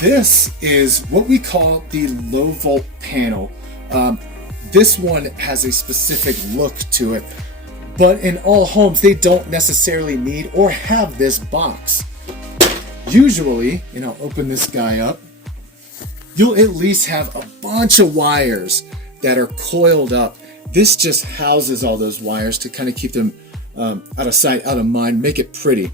this is what we call the low volt panel. This one has a specific look to it, but in all homes, they don't necessarily need or have this box. Usually, and I'll open this guy up, you'll at least have a bunch of wires that are coiled up. This just houses all those wires to kind of keep them out of sight, out of mind, make it pretty.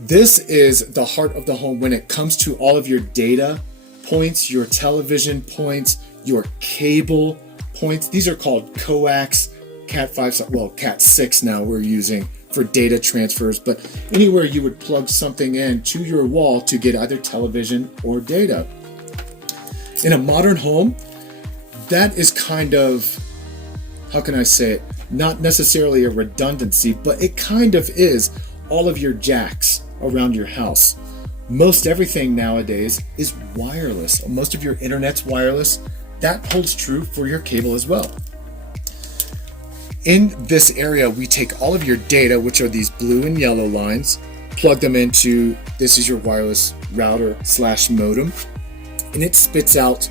This is the heart of the home when it comes to all of your data points, your television points, your cable points. These are called coax, Cat5, well, Cat6 now we're using for data transfers, but anywhere you would plug something in to your wall to get either television or data. In a modern home, that is kind of, how can I say it, not necessarily a redundancy, but it kind of is all of your jacks around your house. Most everything nowadays is wireless. Most of your internet's wireless. That holds true for your cable as well. In this area, we take all of your data, which are these blue and yellow lines, plug them into, this is your wireless router / modem, and it spits out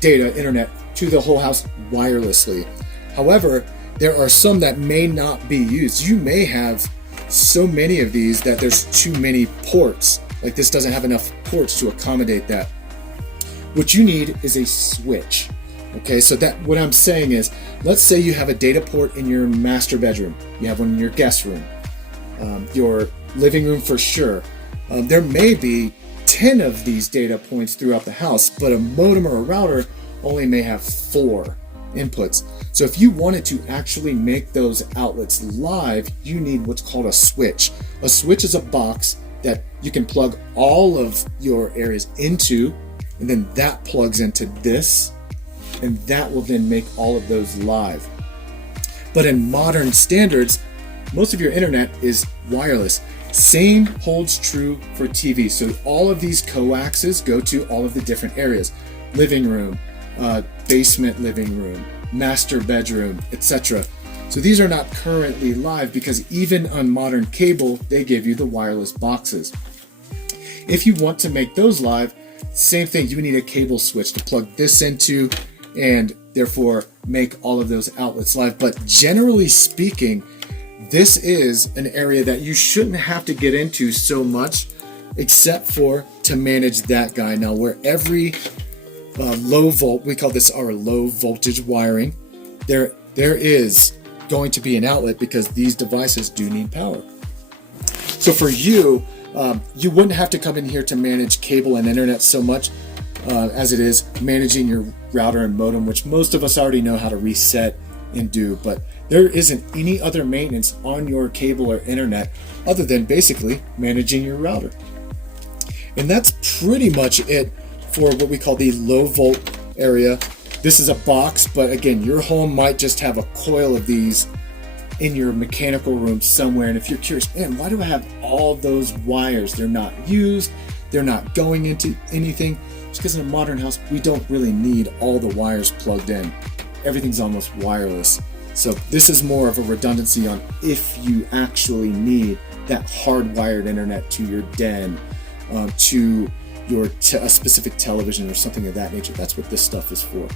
data, internet, to the whole house wirelessly. However, there are some that may not be used. You may have so many of these that there's too many ports. Like this doesn't have enough ports to accommodate that. What you need is a switch. Okay, so that what I'm saying is, let's say you have a data port in your master bedroom. You have one in your guest room, your living room for sure. There may be 10 of these data points throughout the house, but a modem or a router only may have 4 inputs. So if you wanted to actually make those outlets live, you need what's called a switch. A switch is a box that you can plug all of your areas into, and then that plugs into this, and that will then make all of those live. But in modern standards, most of your internet is wireless. Same holds true for TV. So all of these coaxes go to all of the different areas. Living room, basement living room, master bedroom, etc. So these are not currently live because even on modern cable, they give you the wireless boxes. If you want to make those live, same thing, you need a cable switch to plug this into and therefore make all of those outlets live. But generally speaking, this is an area that you shouldn't have to get into so much, except for to manage that guy. Now, where every low volt, we call this our low voltage wiring, there is going to be an outlet because these devices do need power. So for you, you wouldn't have to come in here to manage cable and internet so much as it is managing your router and modem, which most of us already know how to reset and do, but there isn't any other maintenance on your cable or internet other than basically managing your router. And that's pretty much it for what we call the low volt area. This is a box, but again, your home might just have a coil of these in your mechanical room somewhere. And if you're curious, man, why do I have all those wires? They're not used, they're not going into anything. It's because in a modern house, we don't really need all the wires plugged in. Everything's almost wireless. So this is more of a redundancy on if you actually need that hardwired internet to your den, to your a specific television or something of that nature. That's what this stuff is for.